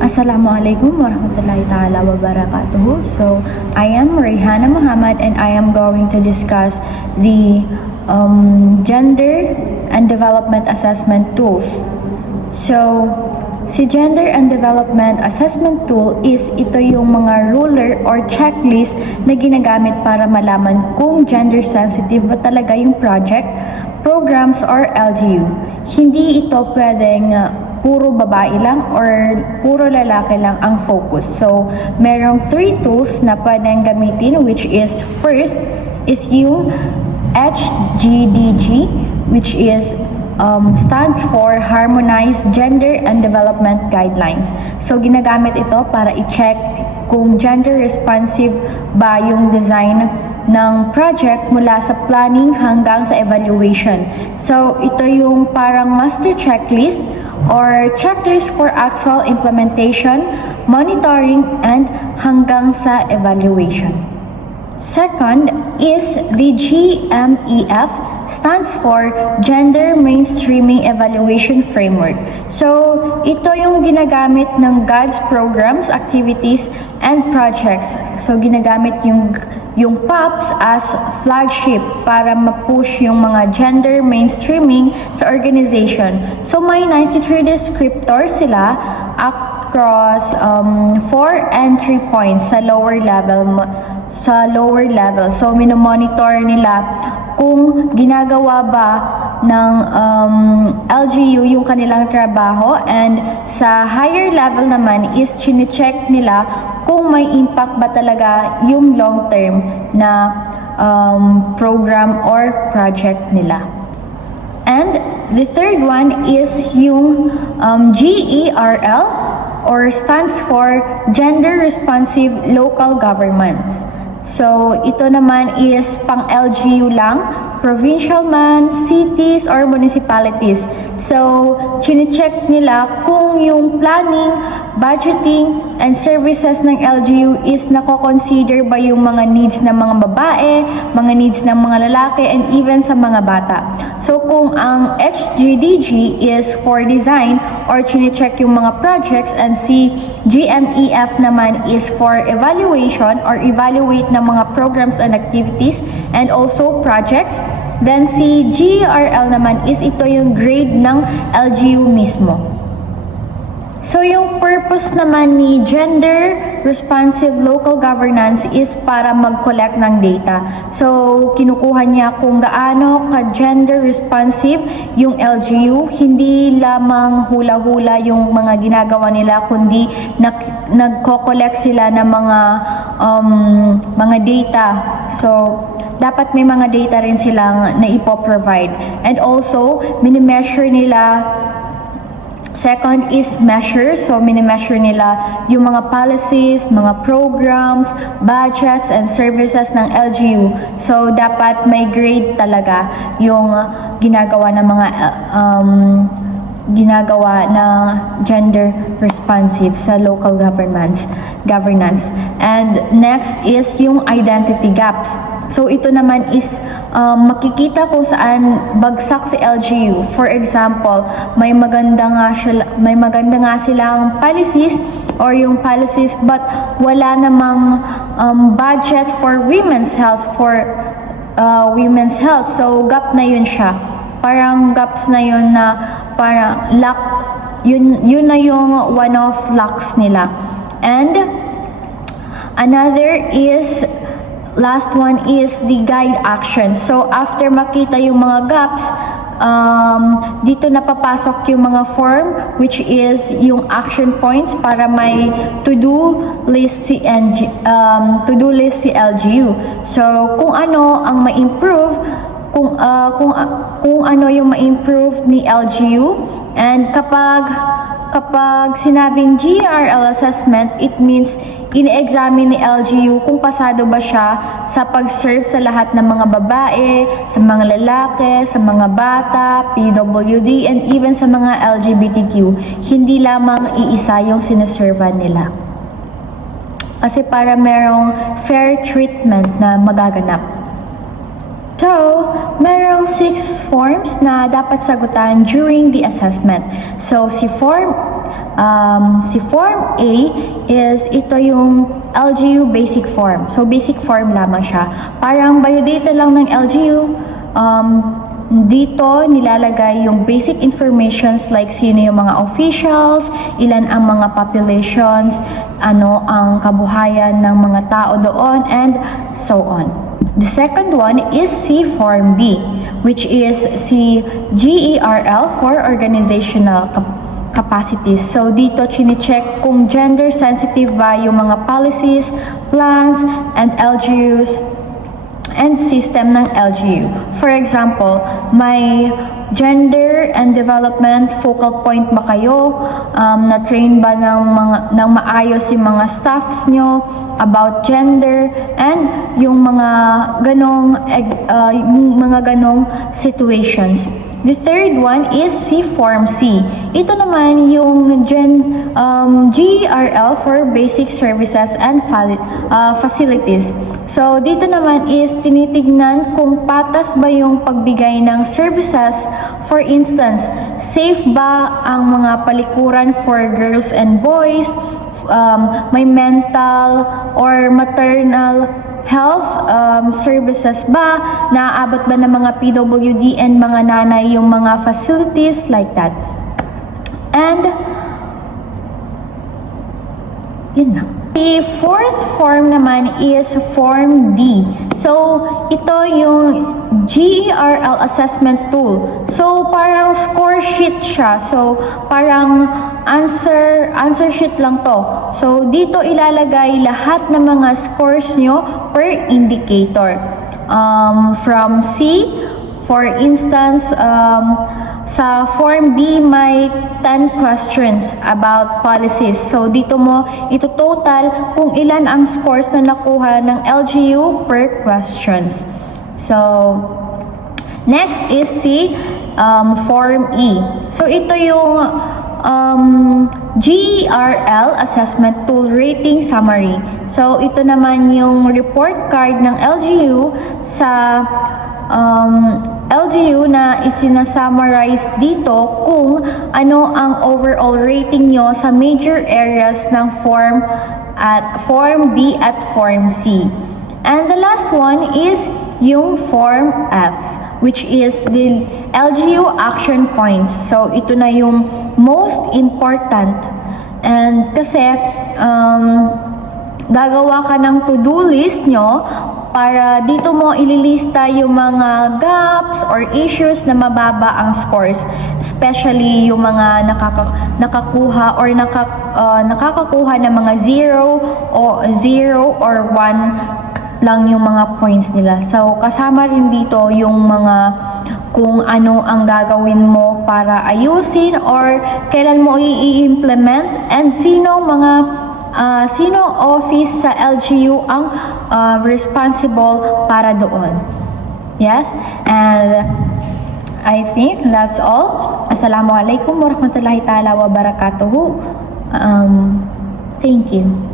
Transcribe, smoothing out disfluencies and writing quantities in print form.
Assalamualaikum warahmatullahi ta'ala wabarakatuh. So, I am Rayhana Muhammad and I am going to discuss the Gender and Development Assessment Tools. So, si Gender and Development Assessment Tool is ito yung mga ruler or checklist na ginagamit para malaman kung gender sensitive ba talaga yung project, programs, or LGU. Hindi ito pwedeng puro babae lang or puro lalaki lang ang focus. So, merong 3 tools na pwedeng gamitin, which is first is yung HGDG, which is stands for Harmonized Gender and Development Guidelines. So, ginagamit ito para i-check kung gender responsive ba yung design ng project mula sa planning hanggang sa evaluation. So, ito yung parang master checklist or checklist for actual implementation, monitoring, and hanggang sa evaluation. Second is the GMEF, stands for Gender Mainstreaming Evaluation Framework. So, ito yung ginagamit ng GADS programs, activities, and projects. So, ginagamit yung POPs as flagship para ma-push yung mga gender mainstreaming sa organization. So, may 93 descriptors sila across 4 entry points sa lower level. So, minomonitor nila kung ginagawa ba ng LGU yung kanilang trabaho, and sa higher level naman is chine-check nila kung may impact ba talaga yung long term na program or project nila. And the third one is yung GERL, or stands for Gender Responsive Local Governments. So, ito naman is pang LGU lang, provincial man, cities, or municipalities. So, chine-check nila kung yung planning, budgeting, and services ng LGU is nako-consider ba yung mga needs ng mga babae, mga needs ng mga lalaki, and even sa mga bata. So, kung ang HGDG is for design or chine-check yung mga projects, and si GMEF naman is for evaluation or evaluate ng mga programs and activities and also projects, then si GRL naman is ito yung grade ng LGU mismo. So, yung purpose naman ni Gender Responsive Local Governance is para mag-collect ng data. So, kinukuha niya kung gaano ka-gender responsive yung LGU. Hindi lamang hula-hula yung mga ginagawa nila, kundi nagko-collect sila ng mga data. So, dapat may mga data rin silang na ipo-provide. And also, mini-measure nila. Second is measure. So, mini-measure nila yung mga policies, mga programs, budgets, and services ng LGU. So, dapat may grade talaga yung ginagawa ng mga ginagawa na gender responsive sa local governance. And next is yung identity gaps. So, ito naman is makikita kung saan bagsak si LGU. For example, may maganda nga silang policies or yung policies but wala namang budget for women's health So, gap na yun siya. Parang gaps na yun na parang lack, yun na yung one of lacks nila. And another is last one is the guide action. So, after makita yung mga gaps, dito na papasok yung mga form, which is yung action points para may to-do list si LGU. So, kung ano ang ma-improve, kung ano yung ma-improve ni LGU, and kapag sinabing GRL assessment, it means ini-examine ni LGU kung pasado ba siya sa pag-serve sa lahat ng mga babae, sa mga lalaki, sa mga bata, PWD, and even sa mga LGBTQ. Hindi lamang iisa yung sineservan nila. Kasi para merong fair treatment na magaganap. So, merong 6 forms na dapat sagutan during the assessment. So, si form Si Form A is ito yung LGU basic form. So, basic form lamang siya. Parang biodata lang ng LGU. Dito nilalagay yung basic informations like sino yung mga officials, ilan ang mga populations, ano ang kabuhayan ng mga tao doon, and so on. The second one is si Form B, which is si GERL for organizational capacities. So, dito chine-check kung gender sensitive ba yung mga policies, plans, and LGUs and system ng LGU. For example, may gender and development focal point ba kayo? Na-train ba ng maayos yung mga staffs nyo about gender and yung mga ganong situations. The third one is si Form C. Ito naman yung GERL for Basic Services and Facilities. So, dito naman is tinitignan kung patas ba yung pagbigay ng services. For instance, safe ba ang mga palikuran for girls and boys? May mental or maternal health services ba? Naaabot ba ng mga PWD and mga nanay yung mga facilities like that? And yun na. The fourth form naman is Form D. So, ito yung GERL assessment tool. So, parang score sheet siya. So, parang answer sheet lang to. So, dito ilalagay lahat ng mga scores nyo per indicator. From C, for instance, sa Form D, may 10 questions about policies. So, dito mo ito total kung ilan ang scores na nakuha ng LGU per questions. So, next is si Form E. So, ito yung GERL Assessment Tool Rating Summary. So, ito naman yung report card ng LGU sa LGU na isinasummarize dito kung ano ang overall rating nyo sa major areas ng Form B at Form C. And the last one is yung Form F, which is the LGU action points. So, ito na yung most important. And kasi, gagawa ka ng to-do list nyo para dito mo ililista yung mga gaps or issues na mababa ang scores, especially yung mga nakakakuha ng mga 0 or 1 lang yung mga points nila. So, kasama rin dito yung mga kung ano ang gagawin mo para ayusin or kailan mo i-implement and sino office sa LGU ang responsible para doon. Yes? And I think that's all. Assalamualaikum warahmatullahi ta'ala wabarakatuhu. Thank you.